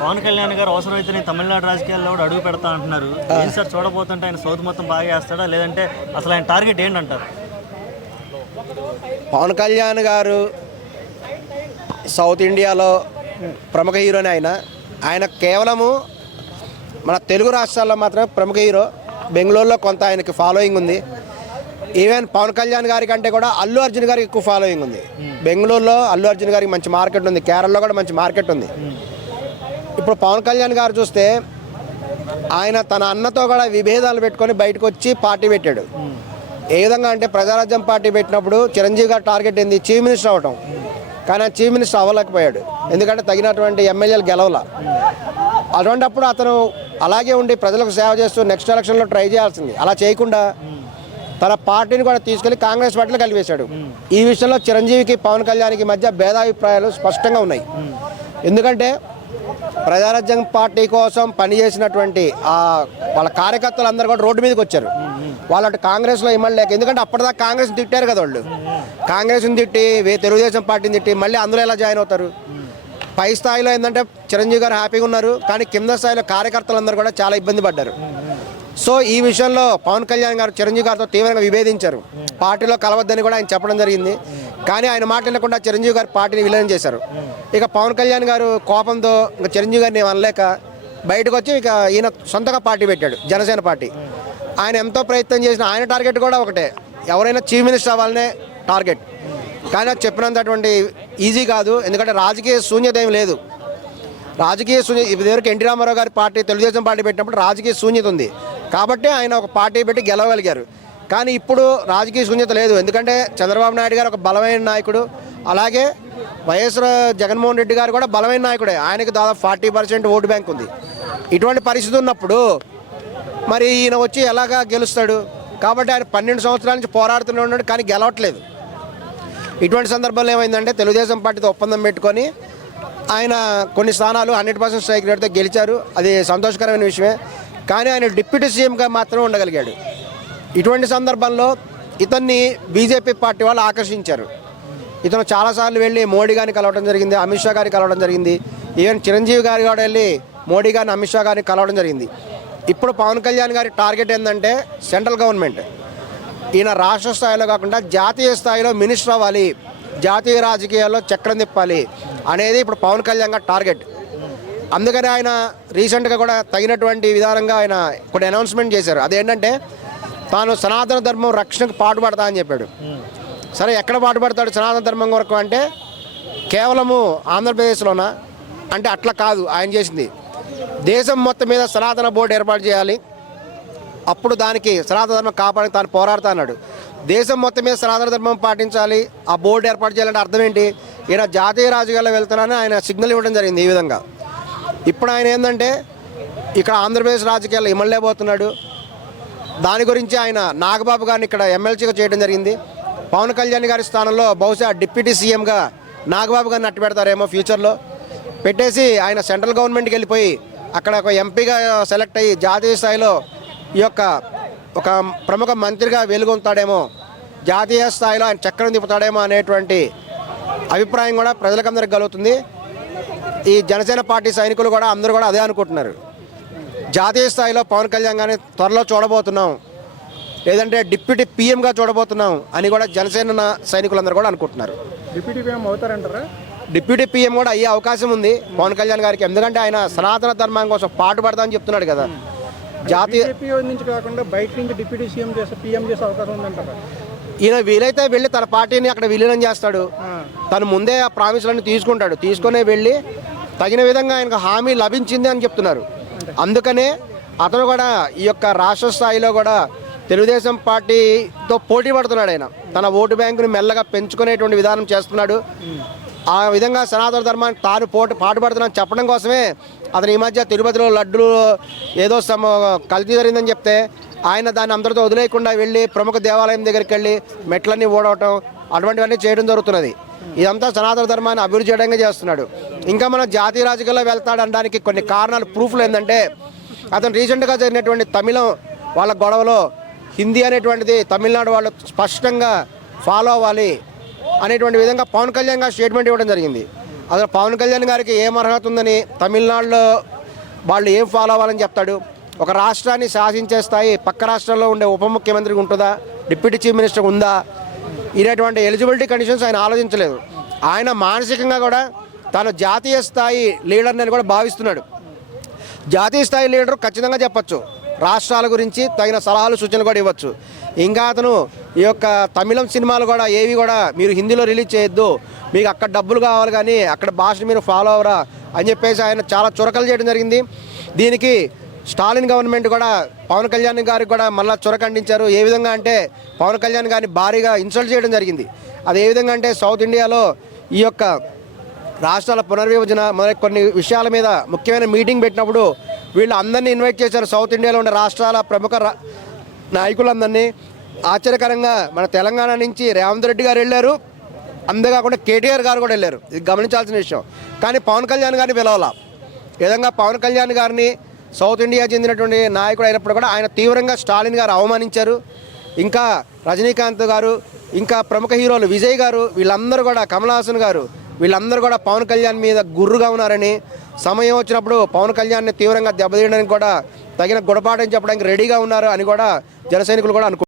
పవన్ కళ్యాణ్ గారు అవసరమైతే నేను తమిళనాడు రాజకీయాల్లో కూడా అడుగు పెడతా అంటున్నారు. ఏం సార్ చూడబోతుంటే ఆయన సౌత్ మొత్తం బాగా చేస్తాడా, లేదంటే అసలు ఆయన టార్గెట్ ఏంటంటారు? పవన్ కళ్యాణ్ గారు సౌత్ ఇండియాలో ప్రముఖ హీరోనే. ఆయన కేవలము మన తెలుగు రాష్ట్రాల్లో మాత్రమే ప్రముఖ హీరో. బెంగళూరులో కొంత ఆయనకి ఫాలోయింగ్ ఉంది. ఈవెన్ పవన్ కళ్యాణ్ గారి కంటే కూడా అల్లు అర్జున్ గారికి ఎక్కువ ఫాలోయింగ్ ఉంది. బెంగళూరులో అల్లు అర్జున్ గారికి మంచి మార్కెట్ ఉంది, కేరళలో కూడా మంచి మార్కెట్ ఉంది. ఇప్పుడు పవన్ కళ్యాణ్ గారు చూస్తే ఆయన తన అన్నతో కూడా విభేదాలు పెట్టుకొని బయటకు వచ్చి పార్టీ పెట్టాడు. ఏ విధంగా అంటే ప్రజారాజ్యం పార్టీ పెట్టినప్పుడు చిరంజీవి గారు టార్గెట్ ఏంది, చీఫ్ మినిస్టర్ అవ్వటం. కానీ ఆ చీఫ్ మినిస్టర్ అవ్వలేకపోయాడు, ఎందుకంటే తగినటువంటి ఎమ్మెల్యేలు గెలవల. అటువంటిప్పుడు అతను అలాగే ఉండి ప్రజలకు సేవ చేస్తూ నెక్స్ట్ ఎలక్షన్లో ట్రై చేయాల్సింది. అలా చేయకుండా తన పార్టీని కూడా తీసుకెళ్లి కాంగ్రెస్ పార్టీలో కలిపేశాడు. ఈ విషయంలో చిరంజీవికి పవన్ కళ్యాణ్కి మధ్య భేదాభిప్రాయాలు స్పష్టంగా ఉన్నాయి. ఎందుకంటే ప్రజారాజ్యం పార్టీ కోసం పనిచేసినటువంటి వాళ్ళ కార్యకర్తలు అందరూ కూడా రోడ్డు మీదకి వచ్చారు. వాళ్ళు కాంగ్రెస్లో ఇమ్మలేక, ఎందుకంటే అప్పటిదాకా కాంగ్రెస్ని తిట్టారు కదా వాళ్ళు. కాంగ్రెస్ని తిట్టి తెలుగుదేశం పార్టీని తిట్టి మళ్ళీ అందులో ఎలా జాయిన్ అవుతారు? పై స్థాయిలో ఏంటంటే చిరంజీవి గారు హ్యాపీగా ఉన్నారు, కానీ కింద స్థాయిలో కార్యకర్తలందరూ కూడా చాలా ఇబ్బంది పడ్డారు. సో ఈ విషయంలో పవన్ కళ్యాణ్ గారు చిరంజీవి గారితో తీవ్రంగా విభేదించారు. పార్టీలో కలవద్దని కూడా ఆయన చెప్పడం జరిగింది. కానీ ఆయన మాట వినకుండా చిరంజీవి గారు పార్టీని విలీనం చేశారు. ఇక పవన్ కళ్యాణ్ గారు కోపంతో ఇంకా చిరంజీవి గారిని అనలేక బయటకు వచ్చి ఇక ఈయన సొంతగా పార్టీ పెట్టాడు, జనసేన పార్టీ. ఆయన ఎంతో ప్రయత్నం చేసిన ఆయన టార్గెట్ కూడా ఒకటే, ఎవరైనా చీఫ్ మినిస్టర్ అవ్వాలనే టార్గెట్. కానీ అది చెప్పినంతటువంటి ఈజీ కాదు, ఎందుకంటే రాజకీయ శూన్యత ఏమి లేదు. రాజకీయ శూన్యత ఇదివరకు ఎన్టీ రామారావు గారి పార్టీ తెలుగుదేశం పార్టీ పెట్టినప్పుడు రాజకీయ శూన్యత ఉంది కాబట్టి ఆయన ఒక పార్టీ పెట్టి గెలవగలిగారు. కానీ ఇప్పుడు రాజకీయ శూన్యత లేదు, ఎందుకంటే చంద్రబాబు నాయుడు గారు ఒక బలమైన నాయకుడు, అలాగే వైఎస్ జగన్మోహన్ రెడ్డి గారు కూడా బలమైన నాయకుడే. ఆయనకు దాదాపు 40% ఓటు బ్యాంక్ ఉంది. ఇటువంటి పరిస్థితి ఉన్నప్పుడు మరి ఈయన వచ్చి ఎలాగా గెలుస్తాడు? కాబట్టి ఆయన 12 సంవత్సరాల నుంచి పోరాడుతూనే ఉన్నాడు, కానీ గెలవట్లేదు. ఇటువంటి సందర్భంలో ఏమైందంటే తెలుగుదేశం పార్టీతో ఒప్పందం పెట్టుకొని ఆయన కొన్ని స్థానాలు 100% స్ట్రైక్ రేట్తో గెలిచారు. అది సంతోషకరమైన విషయమే. కానీ ఆయన డిప్యూటీ సీఎంగా మాత్రమే ఉండగలిగాడు. ఇటువంటి సందర్భంలో ఇతన్ని బీజేపీ పార్టీ వాళ్ళు ఆకర్షించారు. ఇతను చాలాసార్లు వెళ్ళి మోడీ గారిని కలవడం జరిగింది, అమిత్ షా గారిని కలవడం జరిగింది. ఈవెన్ చిరంజీవి గారి కూడా వెళ్ళి మోడీ గారిని అమిత్ షా గారిని కలవడం జరిగింది. ఇప్పుడు పవన్ కళ్యాణ్ గారి టార్గెట్ ఏంటంటే సెంట్రల్ గవర్నమెంట్. ఈయన రాష్ట్ర స్థాయిలో కాకుండా జాతీయ స్థాయిలో మినిస్టర్ అవ్వాలి, జాతీయ రాజకీయాల్లో చక్రం తిప్పాలి అనేది ఇప్పుడు పవన్ కళ్యాణ్ గారి టార్గెట్. అందుకని ఆయన రీసెంట్గా కూడా తగినటువంటి విధానంగా ఆయన కొన్ని అనౌన్స్మెంట్ చేశారు. అదేంటంటే తాను సనాతన ధర్మం రక్షణకు పాటుపడతా అని చెప్పాడు. సరే, ఎక్కడ పాటుపడతాడు సనాతన ధర్మం వరకు అంటే కేవలము ఆంధ్రప్రదేశ్లోనా అంటే అట్లా కాదు. ఆయన చేసింది దేశం మొత్తం మీద సనాతన బోర్డు ఏర్పాటు చేయాలి, అప్పుడు దానికి సనాతన ధర్మం కాపాడి తాను పోరాడుతా అన్నాడు. దేశం మొత్తం మీద సనాతన ధర్మం పాటించాలి, ఆ బోర్డు ఏర్పాటు చేయాలంటే అర్థం ఏంటి? ఈయన జాతీయ రాజకీయాల్లో వెళ్తానని ఆయన సిగ్నల్ ఇవ్వడం జరిగింది. ఈ విధంగా ఇప్పుడు ఆయన ఏంటంటే ఇక్కడ ఆంధ్రప్రదేశ్ రాజకీయాల్లో ఇమ్మలేకపోతున్నాడు. దాని గురించి ఆయన నాగబాబు గారిని ఇక్కడ ఎమ్మెల్సీగా చేయడం జరిగింది. పవన్ కళ్యాణ్ గారి స్థానంలో బహుశా డిప్యూటీ సీఎంగా నాగబాబు గారిని అట్టు పెడతారేమో ఫ్యూచర్లో. పెట్టేసి ఆయన సెంట్రల్ గవర్నమెంట్కి వెళ్ళిపోయి అక్కడ ఒక ఎంపీగా సెలెక్ట్ అయ్యి జాతీయ స్థాయిలో ఈ యొక్క ఒక ప్రముఖ మంత్రిగా వెలుగొంతాడేమో, జాతీయ స్థాయిలో ఆయన చక్రం తిప్పుతాడేమో అనేటువంటి అభిప్రాయం కూడా ప్రజలకందరికి కలుగుతుంది. ఈ జనసేన పార్టీ సైనికులు కూడా అందరూ కూడా అదే అనుకుంటున్నారు. జాతీయ స్థాయిలో పవన్ కళ్యాణ్ గారిని త్వరలో చూడబోతున్నాం, లేదంటే డిప్యూటీ పీఎంగా చూడబోతున్నాం అని కూడా జనసేన సైనికులందరూ కూడా అనుకుంటున్నారు. డిప్యూటీ పీఎం అవుతారంటారా? డిప్యూటీ పీఎం కూడా అయ్యే అవకాశం ఉంది పవన్ కళ్యాణ్ గారికి, ఎందుకంటే ఆయన సనాతన ధర్మం కోసం పాటుపడతామని చెప్తున్నాడు కదా. జాతీయ నుంచి కాకుండా బయట నుంచి డిప్యూటీ సీఎం చేస్తే పీఎం చేసే అవకాశం ఉందంటారా? ఈయన వీలైతే వెళ్ళి తన పార్టీని అక్కడ విలీనం చేస్తాడు. తను ముందే ఆ ప్రామిస్లన్నీ తీసుకుంటాడు, తీసుకునే వెళ్ళి తగిన విధంగా ఆయనకు హామీ లభించింది అని చెప్తున్నారు. అందుకనే అతను కూడా ఈ యొక్క రాష్ట్ర స్థాయిలో కూడా తెలుగుదేశం పార్టీతో పోటీ పడుతున్నాడు. ఆయన తన ఓటు బ్యాంకుని మెల్లగా పెంచుకునేటువంటి విధానం చేస్తున్నాడు. ఆ విధంగా సనాతన ధర్మాన్ని తాను పాటుపడుతున్నాను చెప్పడం కోసమే అతను ఈ మధ్య తిరుపతిలో లడ్డూలు ఏదో కల్తీ జరిగిందని చెప్తే ఆయన దాన్ని అందరితో వదిలేయకుండా వెళ్ళి ప్రముఖ దేవాలయం దగ్గరికి వెళ్ళి మెట్లన్నీ ఓడవటం అటువంటివన్నీ చేయడం జరుగుతున్నది. ఇదంతా సనాతన ధర్మాన్ని అభివృద్ధి చేయడంగా చేస్తున్నాడు. ఇంకా మనం జాతీయ రాజకీయాల్లో వెళ్తాడు అనడానికి కొన్ని కారణాలు, ప్రూఫ్లు ఏంటంటే అతను రీసెంట్గా జరిగినటువంటి తమిళం వాళ్ళ గొడవలో హిందీ అనేటువంటిది తమిళనాడు వాళ్ళు స్పష్టంగా ఫాలో అవ్వాలి అనేటువంటి విధంగా పవన్ కళ్యాణ్ గారు స్టేట్మెంట్ ఇవ్వడం జరిగింది. అసలు పవన్ కళ్యాణ్ గారికి ఏం అర్హత ఉందని, తమిళనాడులో వాళ్ళు ఏం ఫాలో అవ్వాలని చెప్తాడు? ఒక రాష్ట్రాన్ని శాసించే స్థాయి పక్క రాష్ట్రాల్లో ఉండే ఉప ముఖ్యమంత్రికి ఉంటుందా, డిప్యూటీ చీఫ్ మినిస్టర్ ఉందా? ఇలాంటి ఎలిజిబిలిటీ కండిషన్స్ ఆయన ఆలోచించలేదు. ఆయన మానసికంగా కూడా తాను జాతీయ స్థాయి లీడర్ని అని కూడా భావిస్తున్నాడు. జాతీయ స్థాయి లీడర్ ఖచ్చితంగా చెప్పచ్చు, రాష్ట్రాల గురించి తగిన సలహాలు సూచనలు కూడా ఇవ్వచ్చు. ఇంకా అతను ఈ యొక్క తమిళం సినిమాలు కూడా ఏవి కూడా మీరు హిందీలో రిలీజ్ చేయొద్దు, మీకు అక్కడ డబ్బులు కావాలి కానీ అక్కడ భాషను మీరు ఫాలో అవరా అని చెప్పేసి ఆయన చాలా చురకలు చేయడం జరిగింది. దీనికి స్టాలిన్ గవర్నమెంట్ కూడా పవన్ కళ్యాణ్ గారికి కూడా మళ్ళీ చురకండించారు. ఏ విధంగా అంటే పవన్ కళ్యాణ్ గారిని భారీగా ఇన్సల్ట్ చేయడం జరిగింది. అది ఏ విధంగా అంటే సౌత్ ఇండియాలో ఈ యొక్క రాష్ట్రాల పునర్విభజన మొదలైన కొన్ని విషయాల మీద ముఖ్యమైన మీటింగ్ పెట్టినప్పుడు వీళ్ళు అందరినీ ఇన్వైట్ చేశారు. సౌత్ ఇండియాలో ఉన్న రాష్ట్రాల ప్రముఖ నాయకులందరినీ. ఆశ్చర్యకరంగా మన తెలంగాణ నుంచి రేవంత్ రెడ్డి గారు వెళ్ళారు, అంతేకాకుండా కేటీఆర్ గారు కూడా వెళ్ళారు. ఇది గమనించాల్సిన విషయం. కానీ పవన్ కళ్యాణ్ గారిని పిలవాల. ఈ విధంగా పవన్ కళ్యాణ్ గారిని సౌత్ ఇండియా చెందినటువంటి నాయకుడు అయినప్పుడు కూడా ఆయన తీవ్రంగా స్టాలిన్ గారు అవమానించారు. ఇంకా రజనీకాంత్ గారు, ఇంకా ప్రముఖ హీరోలు విజయ్ గారు, వీళ్ళందరూ కూడా, కమల్ హాసన్ గారు, వీళ్ళందరూ కూడా పవన్ కళ్యాణ్ మీద గుర్రుగా ఉన్నారని, సమయం వచ్చినప్పుడు పవన్ కళ్యాణ్ని తీవ్రంగా దెబ్బతీయడానికి కూడా తగిన గుణపాఠం చెప్పడానికి రెడీగా ఉన్నారు అని కూడా జన సైనికులు కూడా అనుకుంటున్నారు.